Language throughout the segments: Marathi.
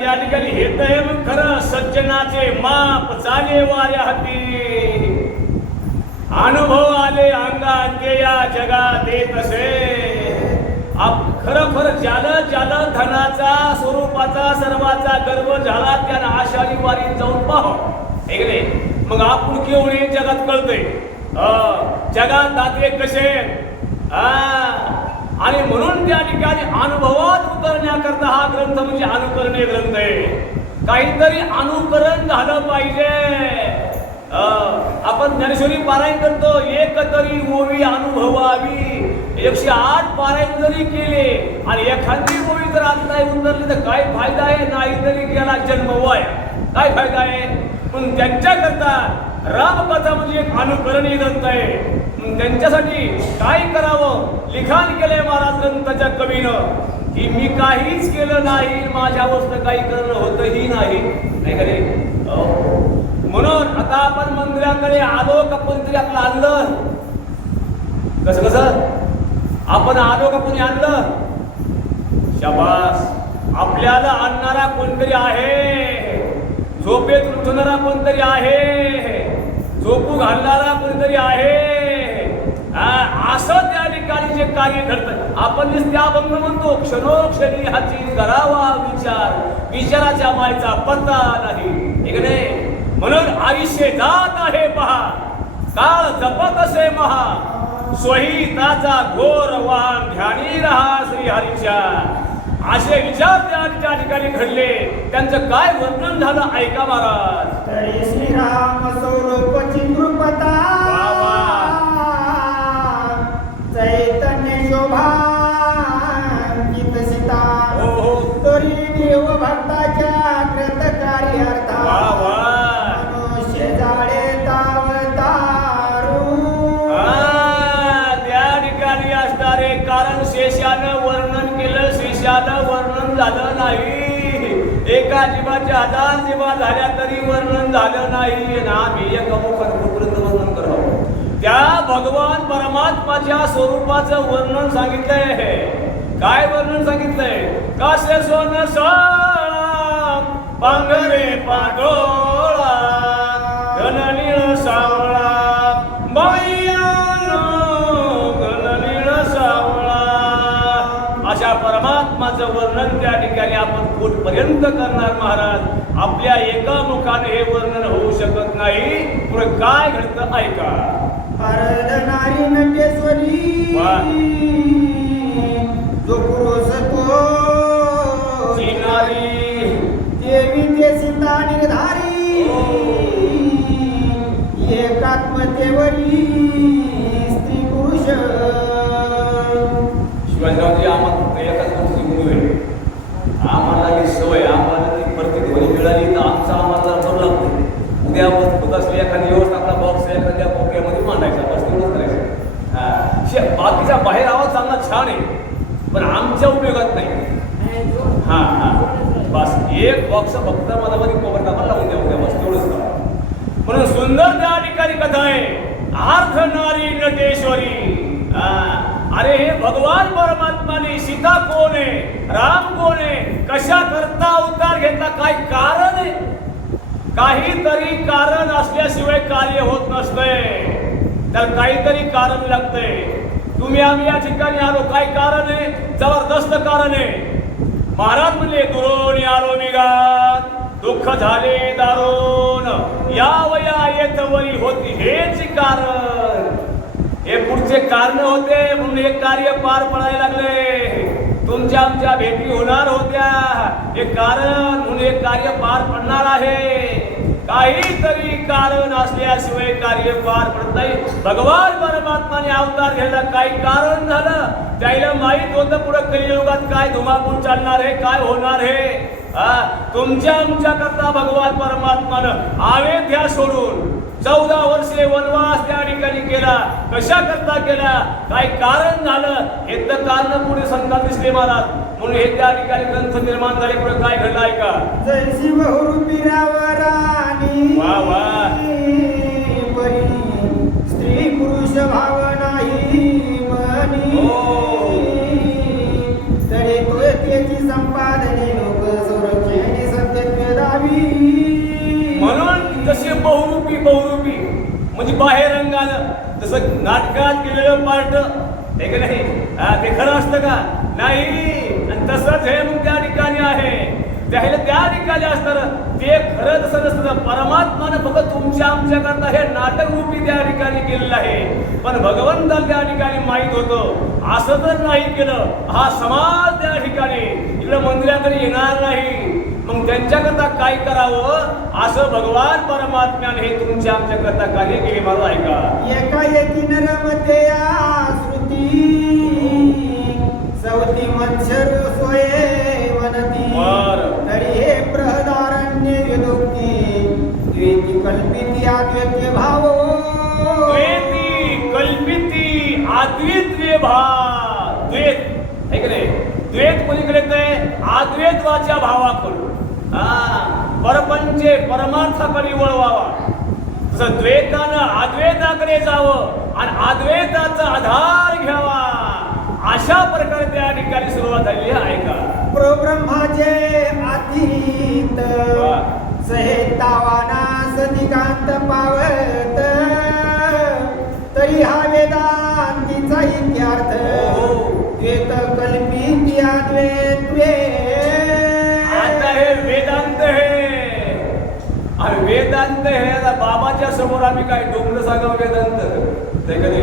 त्या ठिकाणी हेत आहे मग खरं सज्जनाचे माप चाले वाऱ्या हाती अनुभव आले अंगांगे या जगात येत असे खरं खरं ज्याला धनाचा स्वरूपाचा सर्वाचा गर्व झाला त्यानं आषाढी वारीत जाऊन पाहावं ऐकले मग आपण केवळ जगात कळतंय जगात दाते कसे आणि म्हणून त्या ठिकाणी अनुभवात उतरण्याकरता हा ग्रंथ म्हणजे अनुकरणीय ग्रंथ आहे काहीतरी अनुकरण झालं पाहिजे आपण ज्ञानेश्वरी पारायण करतो एक तरी ओवी अनुभवावी 108 पारायण जरी केले आणि एखादी ओवी जर आता उतरली तर काय फायदा आहे नाही तरी गेला जन्म वाया काय फायदा आहे पण त्यांच्याकरता रामकथा म्हणजे एक अनुकरणीय ग्रंथ आहे त्यांच्यासाठी काय करावं लिखाण केलंय महाराज ग्रंथाच्या कवीनं की मी काहीच केलं नाही माझ्या अवस्था काही करणं होतही नाही का रे म्हणून आता आपण मंदिराकडे आलो का कोणतरी आपलं आणलं कसं आपण आलो का कोणी आणलं शाबास आपल्याला आणणारा कोणतरी आहे झोपेत उठवणारा कोणतरी आहे झोपू घालणारा कोणतरी आहे असं त्या ठिकाणी जे कार्य घडतं आपण त्या अभंग म्हणतो क्षणोक्षणी हाची करावा विचाराच्या मायचा पत्ता नाही इकडे म्हणून आयुष्य जात आहे पहा काळ जपत असे महा स्वही ताचा घोर वाण ध्यानी रहा श्रीहरीच्या असे विचार त्या ठिकाणी घडले त्यांचं काय वर्णन झालं ऐका महाराज तरी श्रीराम स्वरूप चित्रपता चैतन्य शोभा सीता तरी देव भक्ताच्या कृतकारी अर्था मनुष्य जाळे तावतारू त्या ठिकाणी असणारे कारण शेषानं वर्णन केलं शेषानं वर्णन झालं नाही एका जीवाच्या 1000 जीवा झाल्या तरी वर्णन झालं नाही ना आम्ही एका मुखापर्यंत वर्णन करावं त्या भगवान परमात्माच्या स्वरूपाचं वर्णन सांगितलंय काय वर्णन सांगितलंय कासे सोन सोळा पांघरे पाडोळा गणनीळ सावळा बायानो गणनीळ सावळा अशा परमात्माचं वर्णन त्या ठिकाणी आपण कुठपर्यंत करणार महाराज आपल्या एका मुखाने हे वर्णन होऊ शकत नाही पुढे काय घडतं ऐका अर्धनारी नटेश्वरी जो पुरुष तो चिनारी देवी ते सीता निर्धारी एकात्मतेवरी स्त्री पुरुष शिवाजीरावजी आम्हाला एकाच गोष्टी गुरु आहे आम्हाला ही सवय आम्हाला ती प्रत्येक ध्वनी मिळाली तर आम्हाला बरं लागतं उद्या होत असली एखादी व्यवस्था आपला बॉक्स एखाद्या कोपऱ्यामध्ये मांडायचा बस तेवढंच करायचं बाकीचा बाहेर आवाज चांगला छान आहे पण आमच्या उपयोगात नाही बस एक बॉक्स फक्त मधामध्ये कोपर टाकायला लावून द्या उद्या बस तेवढंच करा म्हणून सुंदर त्या ठिकाणी कथा आहे अर्धनारी नटेश्वरी अरे हे भगवान परमात्माने सीता कोण आहे राम कोण आहे कशा करता अवतार घेतला काय कारण आहे काहीतरी कारण असल्याशिवाय कार्य होत नसतंय त्याला काहीतरी कारण लागतंय तुम्ही आम्ही या ठिकाणी आलो काय कारण आहे जबरदस्त कारण आहे महाराज म्हणले दुरोणी आलो निघात दुःख झाले दारोण या वया येत वरी होती हेच कारण हे पुढचे कारण होते म्हणून हे कार्य पार पडायला लागले तुमच्या आमच्या भेटी होणार होत्या हे कारण म्हणून हे कार्य पार पडणार आहे काहीतरी कारण असल्याशिवाय कार्य पार पडत नाही भगवान परमात्माने अवतार घ्यायला काही कारण झालं त्याला माहित होतं पुढे कलियुगात काय धुमाकूळ चालणार आहे काय होणार आहे तुमच्या आमच्या करता भगवान परमात्मानं अयोध्या सोडून 14 वर्षे वनवास त्या ठिकाणी केला कशा करता केला काय कारण झालं हे तर कारण पुढे संतान दिसले महाराज म्हणून हे त्या ठिकाणी ग्रंथ निर्माण झाले पुढे काय घडलं ऐका जय शिव हुरुपिरावरानी वा वा स्त्री पुरुष भाव नाही मनी तरी तो सत्यतेची संपादने लोक संरक्षणे सत्यत्वे दावी. म्हणून तसे बहुरूपी म्हणजे बाहेरंगानं जसं नाटकात केलेलं पार्ट हे का नाही ते खरं असतं का नाही. आणि तसंच हे मग त्या ठिकाणी आहे त्या ठिकाणी असणार ते खरं तसं नसतं. परमात्मानं फक्त तुमच्या आमच्या करता हे नाटक रूपी त्या ठिकाणी केलेलं आहे. पण भगवंताला त्या ठिकाणी माहीत होतं असं तर नाही केलं हा समाज त्या ठिकाणी इकडं मंदिराकडे येणार नाही. मग त्यांच्याकरता काय करावं असं भगवान परमात्म्याने हे तुमच्या आमच्या करता कार्य केले. मला ऐका एकाएकी नरमध्ये श्रुती सवती मत्सर सोये वनती तरी हे बृहदारण्य विदुक्ती द्वेती कल्पिती अद्वैत भाव द्वेती कल्पिती अद्वैत भाव द्वैत है की नाही. द्वैत कोणीकडे येतंय अद्वैतवाच्या भावाकडून परपंचे परमार्थाकडे वळवावा. तसं द्वैतानं अद्वैताकडे जावं आणि अद्वैताचा आधार घ्यावा अशा प्रकारे त्या ठिकाणी सुरुवात झाली आहे का. प्रब्रह्माचे अतीत सहेतावानास दिगांत पावत तरी हा वेदांतीचा इत्यार्थ द्वैत कल्पित अद्वैत. आता हे वेदांत हे आणि वेदांत हे आता बाबाच्या समोर आम्ही काय डोंगलं सांगावं वेदांत ते कधी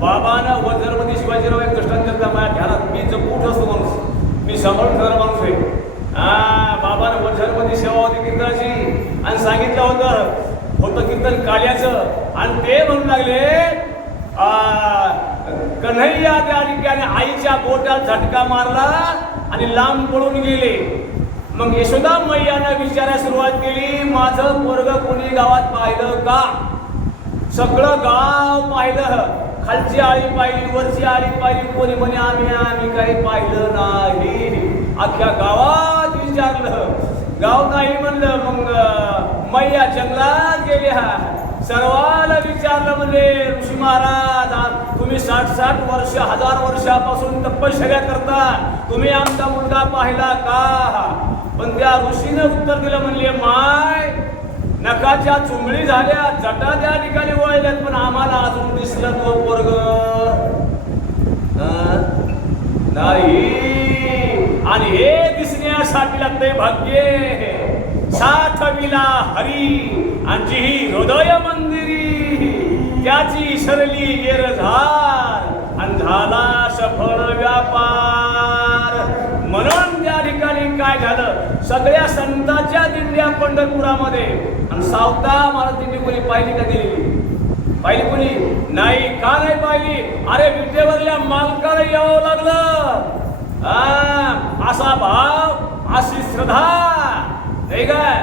बाबानं वज्रपती शिवाजीराव एक दृष्टांत करता माझ्या ध्यानात मी जपूट असतो माणूस मी सांभाळून खरा माणूस आहे. बाबानं वज्रपती सेवा होती कीर्तनाची आणि सांगितलं होतं कीर्तन काल्याचं आणि ते म्हणू लागले कन्हैया त्या ठिकाणी आईच्या बोटात झटका मारला आणि लांब पळून गेले. मग यशोदा मैयानं विचारायला सुरुवात केली माझं पोरग कोणी गावात पाहिलं का. सगळं गाव पाहिलं खालची आळी पाहिली वरची आळी पाहिली कोणी म्हणे आम्ही काही पाहिलं नाही. अख्ख्या गावात विचारलं गाव नाही म्हणलं. मग मैया जंगलात गेल्या सर्वाला विचारलं म्हणजे ऋषी महाराज तुम्ही 60 वर्ष 1000 वर्षापासून तपश्चर्या करता तुम्ही आमचा मुलगा पाहिला का. पण त्या ऋषीने उत्तर दिलं म्हणले माय नकाच्या चुंबळी झाल्या जटा त्या ठिकाणी वळल्यात पण आम्हाला अजून दिसलं तो पोरग नाही. आणि हे दिसण्यासाठी लागते भाग्य साठविला हरी आणि जी हृदय मंदिरी त्याची सरली गेरझार आणि झाला सफळ व्यापार. म्हणून त्या ठिकाणी काय झालं सगळ्या संतांच्या दिंड्या पंढरपुरामध्ये आणि सावता मला दिंडी कोणी पाहिली का दिली पाहिली कोणी नाही. का नाही पाहिली अरे विटेवरल्या मालकाला यावं लागलं असा भाव अशी श्रद्धा नाही काय.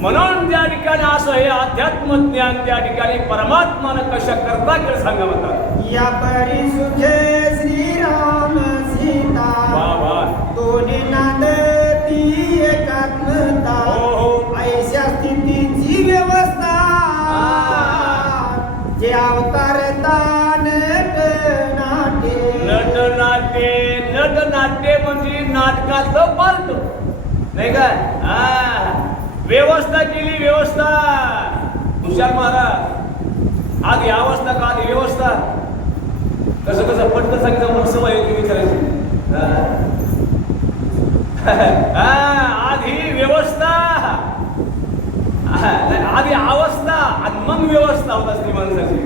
म्हणून त्या ठिकाणी असं हे अध्यात्म ज्ञान त्या ठिकाणी परमात्मानं कशा करता केलं सांगा म्हणतात. या परी सुखे श्रीराम सीता दोन्ही नांदती एकात्मता ऐशा स्थितीची व्यवस्था जे अवतारता नटनाट्य म्हणजे नाटकातलं पार्ट नाही काय. व्यवस्था केली व्यवस्था. तुषार महाराज आधी अवस्था का आधी व्यवस्था कसं पटकन सांगितलं मग सवय होती विचारायची. आधी व्यवस्था आधी अवस्था आणि मग व्यवस्था होत असते माणसाची.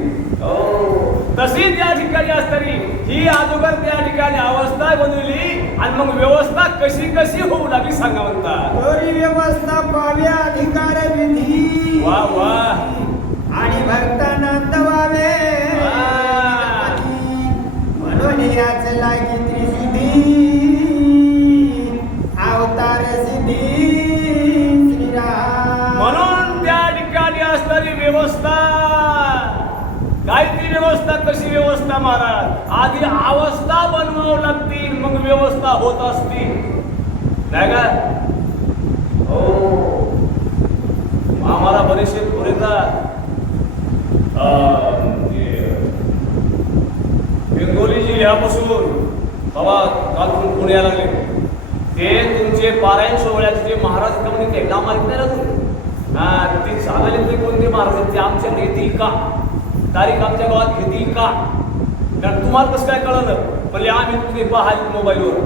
तशी त्या ठिकाणी असताना ही अगोदर त्या ठिकाणी अवस्था बनवली आणि मग व्यवस्था कशी होऊ लागली सांगा म्हणतात. व्यवस्था पाव्या अधिकार विधी वा वा आणि भक्तांना दवावे म्हणून याच लागी त्रिशुद्धी अवतार सिद्धी श्रीराम. म्हणून त्या ठिकाणी असणारी व्यवस्था काय ती व्यवस्था कशी व्यवस्था महाराज आधी अवस्था बनवावं लागतील मग व्यवस्था होत असती नाही का. हो आम्हाला बरेचसे पुरेता हिंगोली जिल्ह्यापासून बाबा काल तुम्ही पुण्याला लागले ते तुमचे पारायण सोहळ्याचे जे महाराज होते म्हणजे ते नाव माहित नाही ना तुम्ही हा ते झालेले ते कोणते महाराज आहेत ते आमच्याकडे येतील का तारीख आमच्या गावात घेतील का कारण तुम्हाला कसं काय कळलं म्हणजे आम्ही तुम्ही पाहाल मोबाईलवर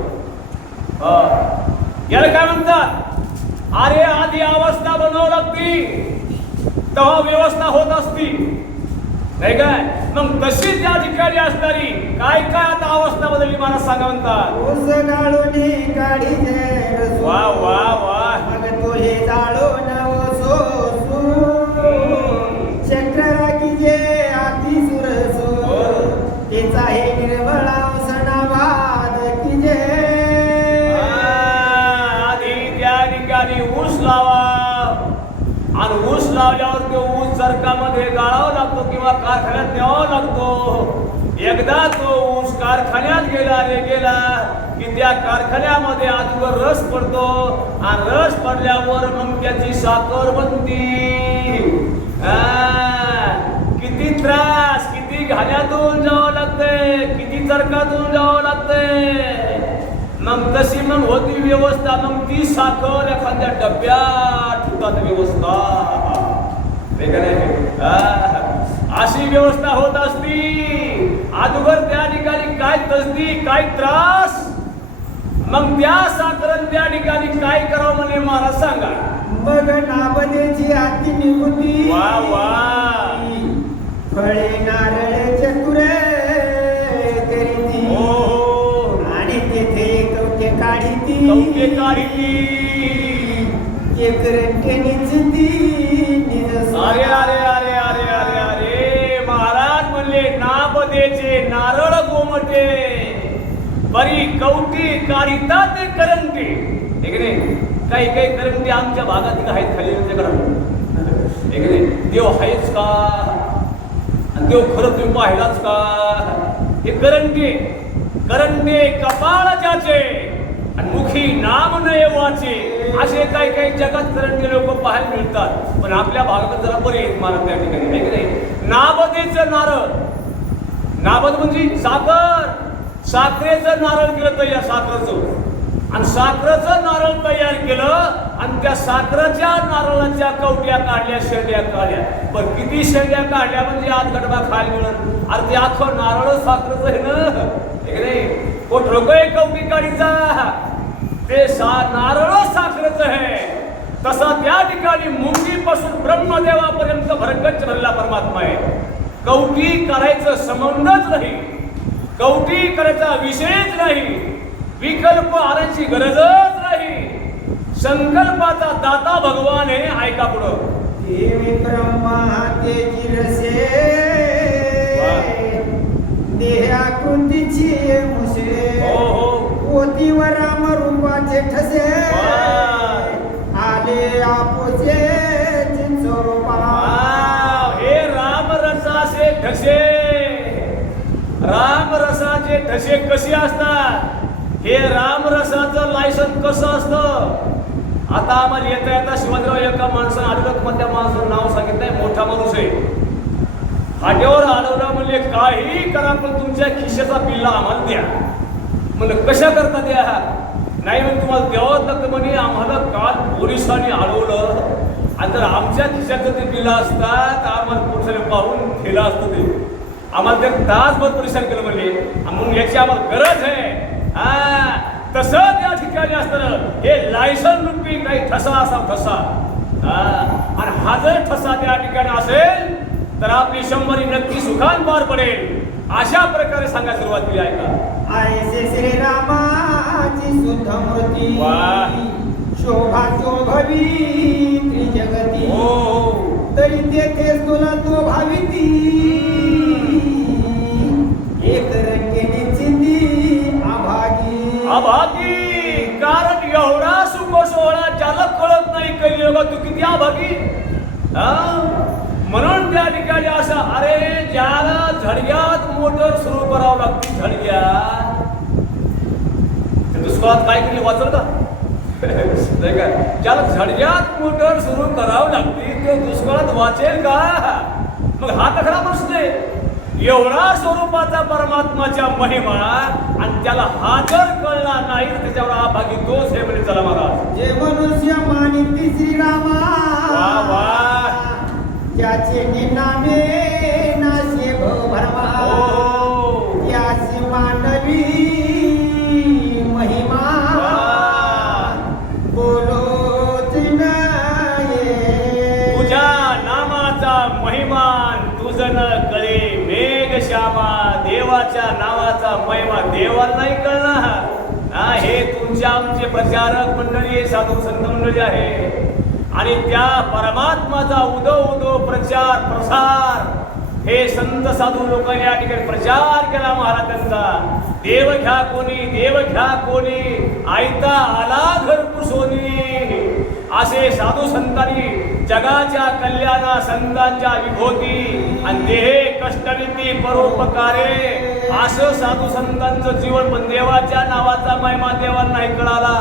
याला काय म्हणतात अरे आधी अवस्था बनवावं लागती तेव्हा व्यवस्था होत असती नाही काय मग तशी त्या ठिकाणी असणारी काय काय आता अवस्था बदलली मला सांगा म्हणतात वा वा वा मग तो हे जाळून चक्र की जे आधी सुरसो त्याचा हे निर्मळा सणावाद की जे आधी त्या ठिकाणी ऊस लावा आणि ऊस लावल्यावर तो ऊस सरकारमध्ये गाळावा लागतो किंवा कारखान्यात न्यावा लागतो एकदा तो ऊस कारखान्यात गेला रे गेला की त्या कारखान्यामध्ये अगोदर रस पडतो आणि रस पडल्यावर मग त्याची साखर बनती किती त्रास किती घाण्यातून जावं लागतंय किती तर्कातून जावं लागतंय मग तशी मग होती व्यवस्था मग ती साखर एखाद्या डब्यात ठेवतात व्यवस्था अशी व्यवस्था होत असती अगोदर त्या ठिकाणी काय तसदी काय त्रास मग त्या साखर त्या ठिकाणी काय करावं म्हणजे मला सांगा मग नाबदेची हाती निघुती वा वा फळे नारळ चतुरे करीती आणि तेथे कवटे काढीती एक रंगणीच ती अरे अरे अरे अरे अरे अरे महाराज म्हणले नाबदेचे नारळ गोमटे बरी कवटी काढिता ते करंटी एक नाही काही काही करंटी आमच्या भागात आहेत खाली तुमच्याकडं एक नाही देव आहेच का आणि देव खरं तुम्ही पाहिलाच का हे करंटे करंटे कपाळ ज्याचे आणि मुखी नाम नये वाचे असे काही काही जगात करंटे लोक पाहायला मिळतात पण आपल्या भागात जरा बरे आहेत महाराज त्या ठिकाणी आहे की नाही नाबदेचं नारळ नाबद म्हणजे साखर साखरेचं नारळ केलं तयार साखरेचं आणि साखरेचं नारळ तयार केलं आणि त्या साखरेच्या नारळाच्या कवट्या काढल्या शेंड्या काढल्या पण किती शेंड्या काढल्या म्हणजे आज गडबा खायला मिळत अरे ते अख्खं नारळ साखरेचं आहे ना नाही कोठ रोकय कवटी काढीचा ते नारळ साखरेचं आहे तसा त्या ठिकाणी मुंगीपासून ब्रह्मदेवापर्यंत भरगच्च भरला परमात्मा आहे कवटी करायचं संबंधच नाही कवटी करायचा विषयच नाही विकल्प आणायची गरजच नाही संकल्पाचा दाता भगवान आहे ऐका पुढं देवी ब्रह्मा तेजी रसे देहाकृतीची मुसे पोतीवर राम रूपाचे ठसे आले आपोचे स्वरूपा हे राम रसाचे ठसे राम रसाचे ठसे कसे असतात हे राम रसाचं लायसन कसं असतं आता आम्हाला येता येता शिवाजीराव एका माणसानं आलेलं पण त्या माणसाचं नाव सांगितलंय मोठा माणूस आहे फाट्यावर आढळला म्हणजे काही करा पण तुमच्या खिशाचा बिल्ला आम्हाला द्या म्हणजे कशा करता द्या नाही म्हणजे तुम्हाला द्यावंच लागतं म्हणजे आम्हाला काल पोलिसांनी अडवलं आणि जर आमच्या खिशाचं ते बिल्ला असतात तर आम्हाला पोलिसांनी पाहून ठेला असतं ते आम्हाला ते तासभर पोलिसांनी केलं म्हणजे म्हणून याची आम्हाला गरज आहे तसं त्या ठिकाणी असतं हे लायसन रूपी काही ठसा असा ठसा आणि हा जर ठसा त्या ठिकाणी असेल तर आपली शंभरी नक्की सुखान पार पडेल अशा प्रकारे सांगा सुरुवात केली आहे का आयसे श्रीरामाची शुद्ध मूर्ती शोभा शोभवी त्रिजगती तरी तेथे तुला तो भाविती एक रंगीची ती अभागी कारण एवढा सुख सोहळा ज्याला कळत नाही कलियुगात तू किती अभागी म्हणून त्या ठिकाणी असा अरे ज्याला झडग्यात मोटर सुरू करावं लागते झडग्यात ते दुष्काळात काय केली वाचल का नाही का ज्याला झडग्यात मोटर सुरू करावं लागते ते दुष्काळात वाचेल का मग हा तक्रार नसते एवढा स्वरूपाचा परमात्माच्या महिमा आणि त्याला हा जर कळला नाही तर त्याच्यावर अभागी दोष हे म्हणजे चला महाराज जे मनुष्य मानिती श्रीरामा वा वा त्याचे निनामे नाशे भरमा त्याची मानवी महिमा बोलोच नाये तुझ्या नामाचा महिमान तुझं न कळे मेघ श्यामा देवाच्या नावाचा महिमा देवाला नाही कळणार हा हे तुमच्या आमचे प्रचारक मंडळी साधू संत मंडळी आहे आणि त्या परमात्माचा उदो उदो प्रचार प्रसार हे संत साधू लोकांनी या ठिकाणी प्रचार केला महाराजांचा देव घ्या कोणी आयता आला घर पुसोनी असे साधू संतांनी जगाच्या कल्याणा संतांच्या विभोती आणि देहे कष्टनिती परोपकारे असं साधू संतांचं जीवन पण देवाच्या नावाचा महिमा देवाला नाही कळाला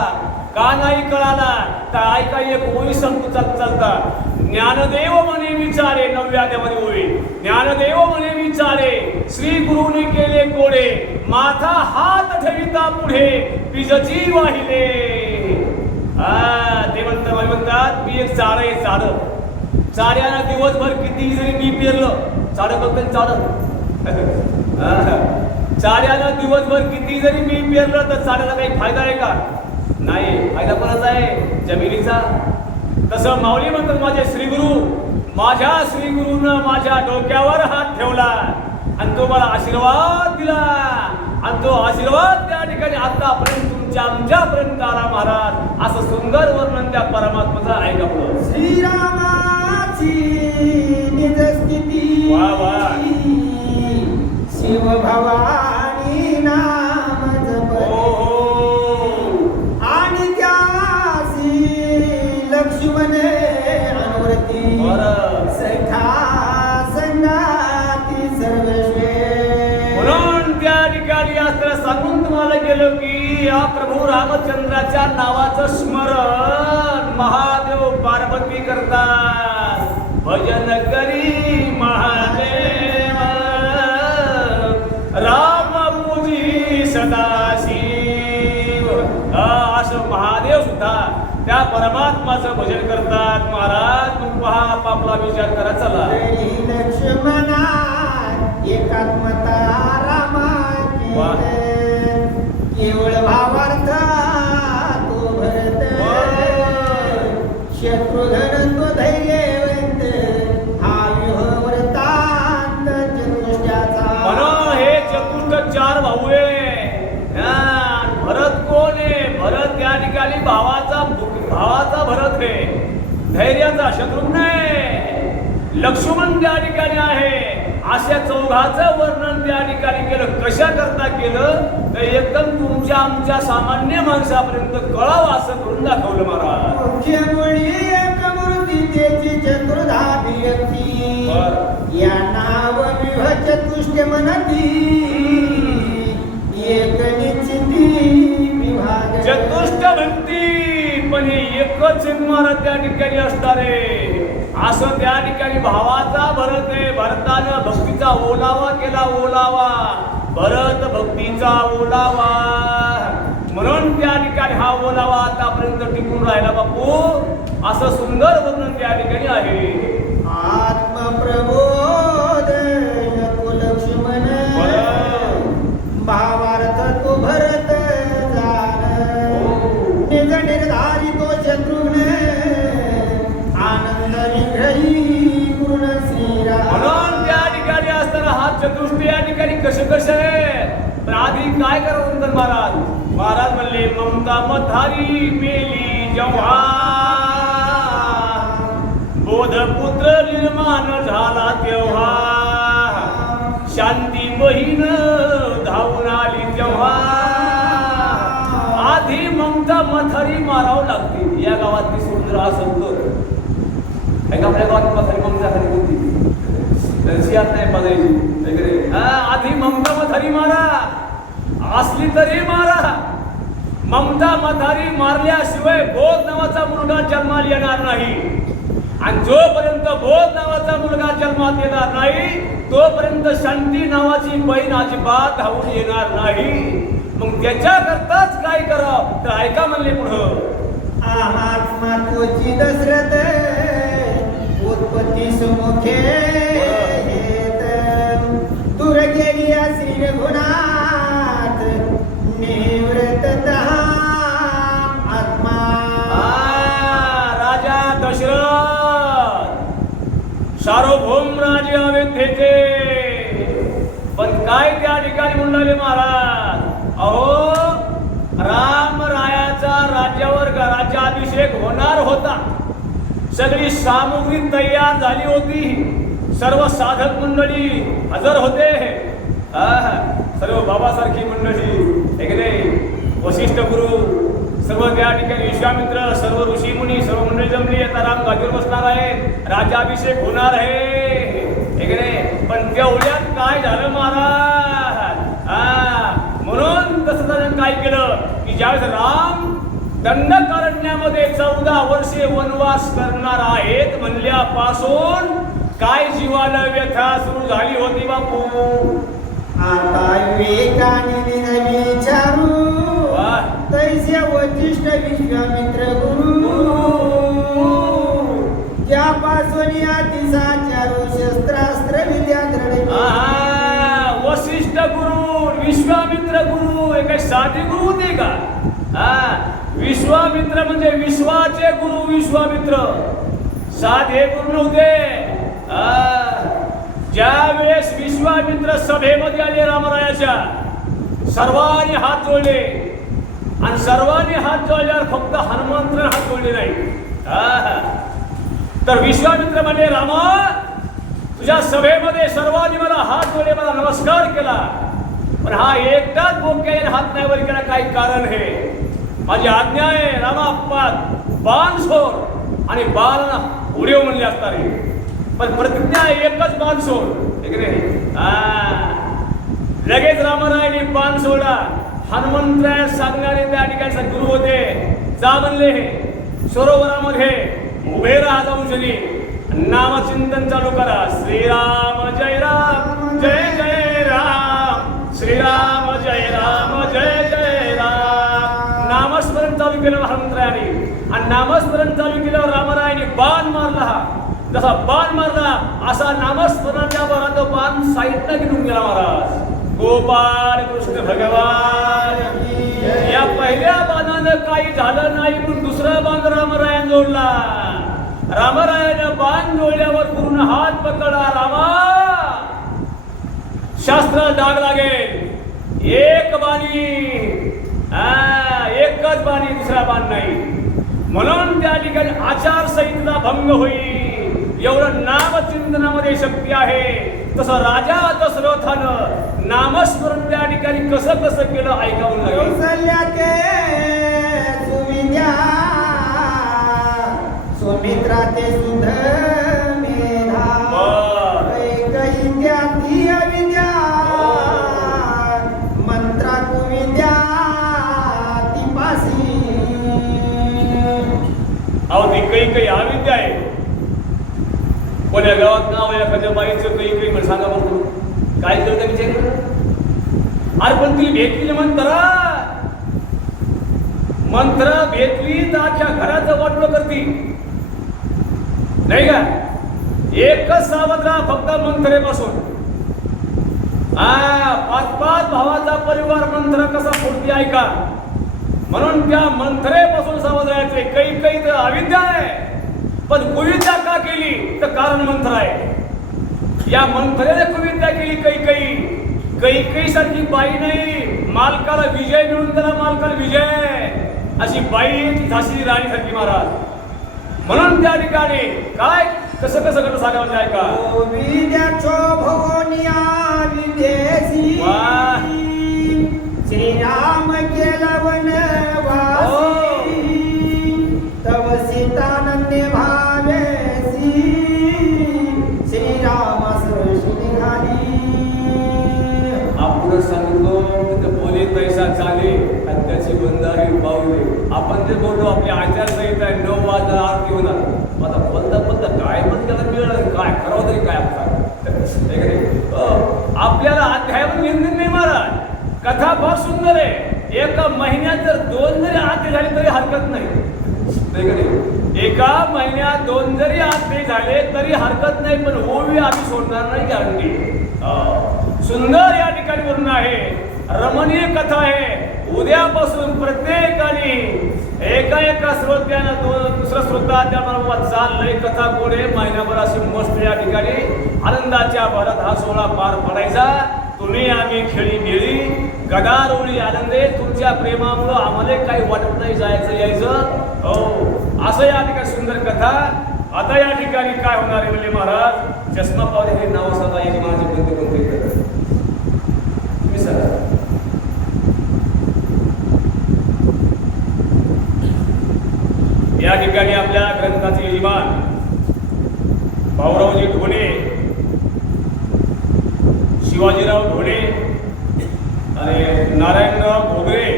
का नाही कळाला तर ऐका एक ओळी सांगतो चालता ज्ञानदेव म्हणे विचारे 9व्या मध्ये ओळी ज्ञानदेव म्हणे विचारे श्री गुरुनी केले कोडे माथा हात ठेविता पुढे पिजची वाहिले ते म्हणतात मी एक झाड आहे चाड्यानं दिवसभर किती जरी मी पेरलं चाड बघत चाड्यानं दिवसभर किती जरी मी पेरलं तर चाड्याला काही फायदा आहे का नाही फायदा कोणाचा आहे जमिनीचा तसं माऊली म्हणतात माझ्या श्रीगुरूनं माझ्या डोक्यावर हात ठेवला आणि तो मला आशीर्वाद दिला आणि तो आशीर्वाद त्या ठिकाणी आतापर्यंत तुमच्या आमच्यापर्यंत आला महाराज असं सुंदर वर्णन त्या परमात्माचं ऐका पुढं श्रीरामाची निजस्थिती वा वा शिव भवानी नाम जप आणि त्यासी लक्ष्मण अनुवृत्ती सखा संगाती सर्वस्वे म्हणून त्या ठिकाणी असताना सांगून तुम्हाला गेलो की या प्रभू रामचंद्राच्या नावाचं स्मरण महादेव पार्वती करतात भजन करी महादेव राम पूजी सदाशिव असं महादेव सुद्धा त्या परमात्माचं भजन करतात महाराज मग पहा आपला विचार करा चला लक्ष्मणा एकात्मता रामा केवळ भावार्थ तो भरत शत्रुधन तो धैर्यवंत हा व्यूह वृत्तांत चतुष्टयाचा म्हणून हे चतुष्ट 4 भाऊ आहे भरत कोण आहे भरत त्या ठिकाणी भावाचा भरत आहे धैर्याचा शत्रुघ्न आहे लक्ष्मण त्या ठिकाणी आहे अशा चौघाचं वर्णन त्या ठिकाणी केलं कशा करता केलं तर एकदम तुमच्या आमच्या सामान्य माणसापर्यंत कळावं असं करून दाखवलं महाराज मुख्यमुळी एक मूर्ती त्याची चतुर्धा व्यक्ती या नाव विभ चतुष्ट म्हणती एक निश्चिती विभाग चतुष्ट म्हणती पण एकच महाराज त्या ठिकाणी असणार आहे असं त्या ठिकाणी भावाचा भरत आहे भरतानं भक्तीचा ओलावा केला ओलावा भरत भक्तीचा ओलावा म्हणून त्या ठिकाणी हा ओलावा आतापर्यंत टिकून राहिला बापू असं सुंदर वर्णन त्या ठिकाणी आहे आत्मप्रबोध लक्ष्मण भावार्थ तो भरत निज निर्धारी तो शत्रुघ्न आनंद विग्रही पूर्ण श्रीराम म्हणून त्या ठिकाणी असताना हा चतुष्ट या ठिकाणी कसे आहे पण आधी काय करत महाराज म्हणले ममता मधारी मेली जेव्हा बोधपुत्र निर्माण झाला तेव्हा शांती बहीण धावून आली तेव्हा आधी ममता मथारी मारावं लागते या गावातली सुंदर असं आपल्या गावात मथारी ममता खाली होती सियात नाही बघायची वगैरे आधी ममता मथारी मारा असली तरी मारा ममता मथारी मारल्याशिवाय बोध नावाचा मुलगा जन्माला येणार नाही आणि जोपर्यंत बोध नावाचा मुलगा जन्मात येणार नाही तोपर्यंत शांती नावाची बहीण अजिबात धावून येणार नाही. मग त्याच्याकरताच काय करावं तर ऐका म्हणले पुढं आहात्मा तोची दशरथ उत्पत्ती सुमुखे हेत दूर गेली श्री रघुनाथ निवृत्त आत्मा. राजा दशरथ सार्वभौम राजे अयोध्येचे पण काय त्या ठिकाणी म्हणाले महाराज अहो रामरायाचा राज्यावर राज्याभिषेक होणार होता. सगळी सामुग्री तयार झाली होती. सर्व साधक मंडळी हजर होते. सर्व बाबासारखी मंडळी ऐकले वशिष्ठ गुरु सर्व त्या ठिकाणी विश्वामित्र सर्व ऋषी मुनी सर्व मंडळी जमली. आता राम गादीवर बसणार आहे. राज्याभिषेक होणार आहे ऐकले पण तेवढ्यात काय झालं महाराज म्हणून तसं काय केलं की ज्यावेळेस राम दंडकारण्यामध्ये 14 वर्षे वनवास करणार आहेत म्हणल्यापासून काय जीवाला व्यथा सुरू झाली होती बापू. आता विवेकाने विचारू तैसे वशिष्ठ विश्वामित्र गुरु त्यापासून या दिसाचारू शस्त्रास्त्र विद्या दृढ. वशिष्ठ गुरु विश्वामित्र गुरु हे काही साधे गुरु होते का. विश्वामित्र म्हणजे विश्वाचे गुरु विश्वामित्र साधे गुरु नव्हते. ज्या वेळेस विश्वामित्र सभेमध्ये आले रामरायाच्या सर्वांनी हात जोडले आणि सर्वांनी हात जोडल्यावर फक्त हनुमंतराय हात जोडले नाही. तर विश्वामित्र म्हणजे रामा तुझ्या सभेमध्ये सर्वांनी मला हात जोडले मला नमस्कार केला पण हा एकटाच बोक्याने हात नाही वर केला काही कारण आहे. माझी आज्ञा आहे रामा बाण सोड आणि बाण उडीव म्हणले असणार पण प्रतिज्ञा एकच बाण सोड ठीक आहे. लगेच रामरायाने बाण सोडा. हनुमंतराय सांगणारे त्या ठिकाणी गुरु होते. जा म्हणले सरोवरामध्ये उभे राहा जाऊन शनी नामचिंतन चालू करा. श्रीराम जय राम जय जय राम श्रीराम जय राम जय जय राम. नामस्मरण चालू केलं हनुमंतरायाने आणि नामस्मरण चालू केल्यावर रामरायाने बाण मारला. जसा बाण मारला असा नामस्मरणाच्या बरा तो बाण साईडला घेऊन गेला महाराज. गोपाळ कृष्ण भगवान. या पहिल्या बाणानं काही झालं नाही म्हणून दुसरा बाण रामरायाने जोडला. रामरायाने बाण जोडल्यावर पूर्ण हात पकडा. रामा शास्त्र डाग लागेल एक बाणी एकच बाणी दुसरा बाण नाही म्हणून त्या ठिकाणी आचारसंहितेचा भंग होईल. एवढं नामचिंतनामध्ये शक्ती आहे. तसं राजा दशरथानं नामस्मरण त्या ठिकाणी कसं कसं केलं ऐकावं लागेल. कौसल्याचे सुविद्या सुमित्रा ते सुध मेधा कैकय्या ती अविद्या मंत्रा कुविद्या ती पासी. अहो ती काही अविद्या आहे. कोण्या गावात नाव आहे एखाद्या बाईचं काही म्हणजे सांगा बघू काय केलं त्या विचार. अरे पण तिला भेटली मंत्र भेटली तर अख्ख्या घराचं वाटलं करती नाही का. एकच सावध राहा फक्त मंत्रेपासून. 5 भावाचा परिवार मंत्र कसा फुटते ऐका म्हणून त्या मंत्रेपासून सावध राहायचे. काही तर अविद्या आहे पण कुविद्या का केली तर कारण मंत्र आहे. या मंत्र्याने कुविद्या केली. काही सारखी बाई नाही मालकाला विजय मिळून त्याला मालकाला विजय अशी बाई झाशी राणी सारखी महाराज. म्हणून त्या ठिकाणी काय कसं कसं सांगावं ऐका. विद्याचो भगोनिया विदेशी श्रीराम केला वनवासी तव सीतानंदे भावेसी श्रीराम सरशी निघाली. आपण सांगतो बोले पैसा चाले आणि त्याची बंधारी पावले. आपण जे बोलतो आपली आचारसंहिता 9 वाजता आरती होणार. आता बोलता मिळालं काय करावं तरी काय आपल्याला अध्यायावर निर्णय नाही महाराज. कथा फार सुंदर आहे. एका महिन्यात जर 2 जरी आते झाले तरी हरकत नाही. एका महिन्यात 2 जरी आते झाले तरी हरकत नाही, पण ओवी आम्ही सोडणार नाही गॅरंटी. सुंदर या ठिकाणी वर्णन आहे, रमणीय कथा आहे. उद्यापासून प्रत्येकाने एका श्रोत्यानं दुसरा श्रोता त्याबरोबर चाललंय कथा कोडे महिनाभर अशी मस्त या ठिकाणी आनंदाच्या भरात हा सोहळा पार पडायचा. तुम्ही आम्ही खेळी गेली गदार ओळी आनंदे. तुमच्या प्रेमामुळं आम्हाला काही वाटत नाही जायचं यायचं. हो असं या ठिकाणी सुंदर कथा. आता या ठिकाणी काय होणार आहे म्हणजे महाराज चष्मा पावले हे नाव सांगा याची माझी कोणते तुम्ही सांगा. या ठिकाणी आपल्या ग्रंथाचे यजमान भाऊरावजी ढोणे, शिवाजीराव ढोणे आणि नारायणराव घोगरे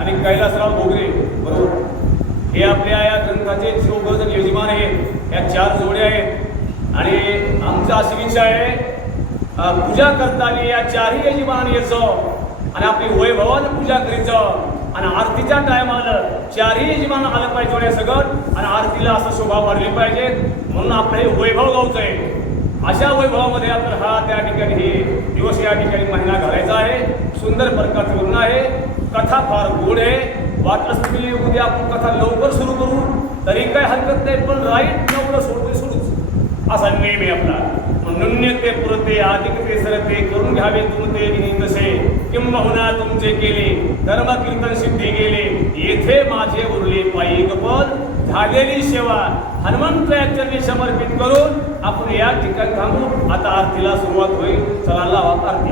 आणि कैलासराव घोगरे बरोबर हे आपल्या या ग्रंथाचे शिवगुरुजन यजमान आहेत. या 4 जोड्या आहेत आणि आमचा अशी इच्छा आहे पूजा करताना या 4ही यजमान यायचं आणि आपली वैभवानं पूजा करायचं आणि आरतीच्या टायमाला 4ही यजमान आलं पाहिजे जोड्या सगळं आणि आरतीला असं शोभा वाढली पाहिजे. म्हणून आपलं हे वैभव गावचं आहे. अशा वैभवामध्ये आपल्याला हा त्या ठिकाणी हे दिवस या ठिकाणी महिना घालायचा आहे. सुंदर प्रकारचं वर्णन आहे. कथा फार गोड आहे. वाटलंच तुम्ही उद्या आपण कथा लवकर सुरू करू तरी काय हरकत नाही, पण राईट नवलं सोडते सुरूच असा नेम आहे आपला. नुन्य ते पुरते अधिक ते सरते करून घ्यावे तुमते तसे किंबहुना तुमचे केले धर्म कीर्तन सिद्धी गेले येथे माझे उरले पायी गपल झालेली सेवा हनुमंत चरणी समर्पित करून आपण या ठिकाणी थांबू. आता आरतीला सुरुवात होईल. चला लावा आरती.